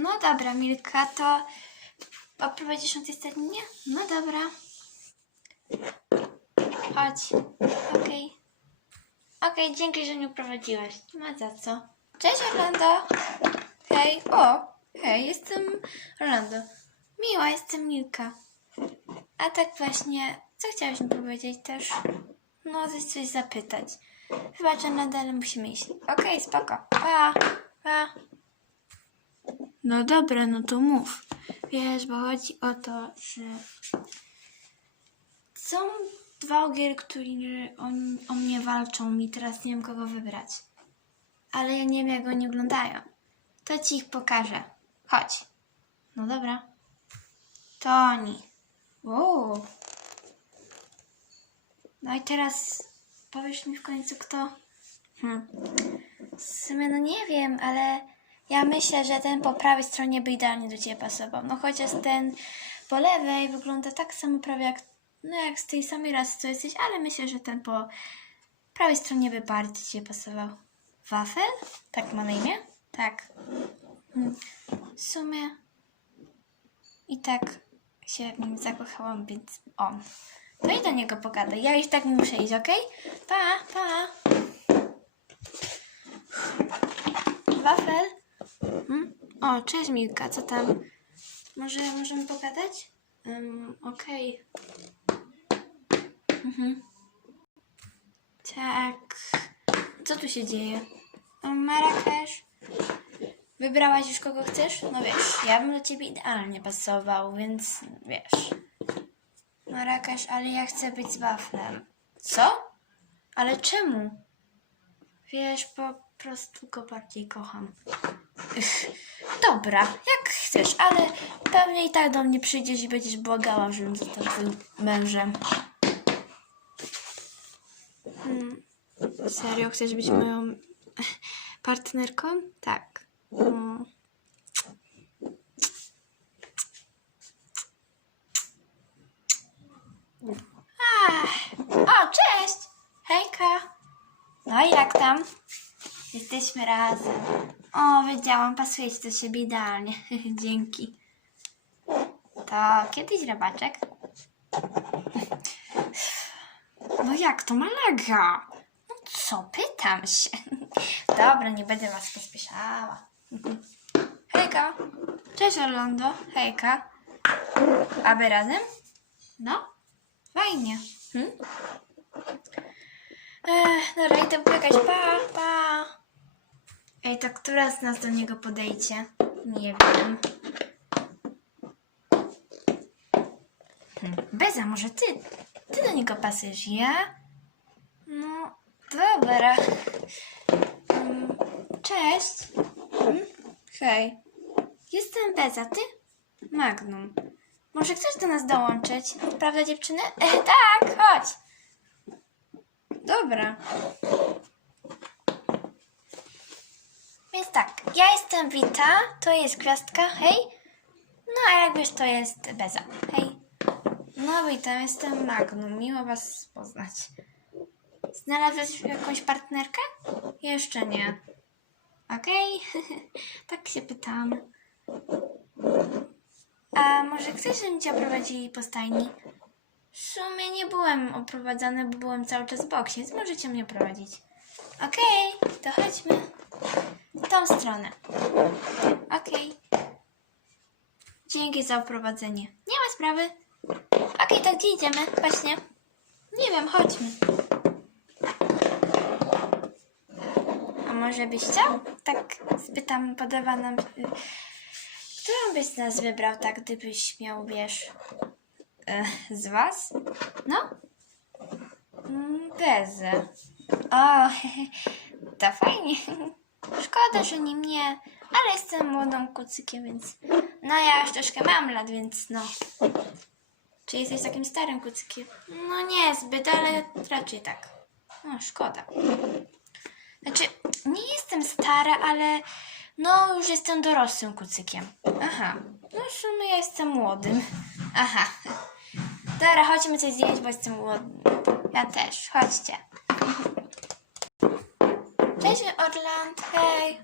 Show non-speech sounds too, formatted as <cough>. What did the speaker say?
No dobra, Milka, to oprowadzisz na tej stadninie? No dobra. Chodź. Okej. Okej, dzięki, że mnie uprowadziłaś. Nie ma za co. Cześć, Orlando. Hej. O, hej, jestem Orlando. Miła, jestem Milka. A tak właśnie, co chciałaś mi powiedzieć też? No, coś, coś zapytać. Chyba, że nadal musimy iść. Okej, spoko. Pa, pa. No dobra, no to mów. Wiesz, bo chodzi o to, że są dwa ogiery, które o, o mnie walczą i teraz nie wiem kogo wybrać. Ale ja nie wiem jak oni wyglądają. To ci ich pokażę. Chodź. No dobra. To oni. No i teraz powiesz mi w końcu kto? Hmm. W sumie no nie wiem, ale ja myślę, że ten po prawej stronie by idealnie do Ciebie pasował. No chociaż ten po lewej wygląda tak samo prawie jak, no jak z tej samej rasy co jesteś, ale myślę, że ten po prawej stronie by bardziej do Ciebie pasował. Wafel? Tak ma na imię? Tak. Hmm. W sumie i tak się w nim zakochałam, więc on. No i do niego pogadaj. Ja już tak muszę iść, okej? Pa, pa. Wafel? Hmm? O, cześć Milka, co tam? Może możemy pogadać? Um, okej. Mhm. Tak. Co tu się dzieje? Um, Marrakesz? Wybrałaś już kogo chcesz? No wiesz, ja bym do ciebie idealnie pasował, więc wiesz. Marrakesz, ale ja chcę być z waflem. Co? Ale czemu? Wiesz, po prostu go bardziej kocham. Dobra, jak chcesz, ale pewnie i tak do mnie przyjdziesz i będziesz błagała, żebym został twoim mężem. Hmm, serio, chcesz być moją partnerką? Tak. Hmm. O, cześć! Hejka! No i jak tam? Jesteśmy razem. O, wiedziałam, pasujecie do siebie idealnie. <laughs> Dzięki. To kiedyś robaczek? <laughs> No jak to malaga? No co, pytam się. <laughs> Dobra, nie będę was pospieszała. Hejka. Cześć Orlando. Hejka. A wy razem? No, fajnie. Hmm? Ech, dobra, idę płakać. Pa, pa. Ej, to która z nas do niego podejdzie? Nie wiem. Hmm. Beza, może ty? Ty do niego pasujesz, ja? No, dobra. Mm, Cześć. Hmm? Hej. Jestem Beza, ty? Magnum. Może chcesz do nas dołączyć? Prawda, dziewczyny? E, tak, chodź. Dobra. Więc tak, ja jestem Wita, to jest Gwiazdka, hej. No a jak wiesz, to jest Beza, hej. No witam, jestem Magnum, miło was poznać. Znalazłeś jakąś partnerkę? Jeszcze nie. Okej, <laughs> tak się pytam. A może chcesz, żebym cię oprowadzili po stajni? W sumie nie byłem oprowadzany, bo byłem cały czas w boksie, więc możecie mnie prowadzić. Okej, to chodźmy. W tą stronę. Okej. Dzięki za oprowadzenie. Nie ma sprawy. Okej, to gdzie idziemy? Właśnie. Nie wiem, chodźmy. A może byś chciał? Tak spytam, podoba nam... y, Którą byś z nas wybrał, tak gdybyś miał, wiesz... e, Z was? No? Mm, Bezę. O, <laughs> to fajnie. Szkoda, że nie mnie, ale jestem młodą kucykiem, więc... No ja już troszkę mam lat, więc no... Czy jesteś takim starym kucykiem? No niezbyt, ale raczej tak. No, szkoda. Znaczy, nie jestem stara, ale no już jestem dorosłym kucykiem. Aha. No w sumie ja jestem młodym. Aha. Dobra, chodźmy coś zjeść, bo jestem głodny. Ja też. Chodźcie. Cześć Orland. Hej.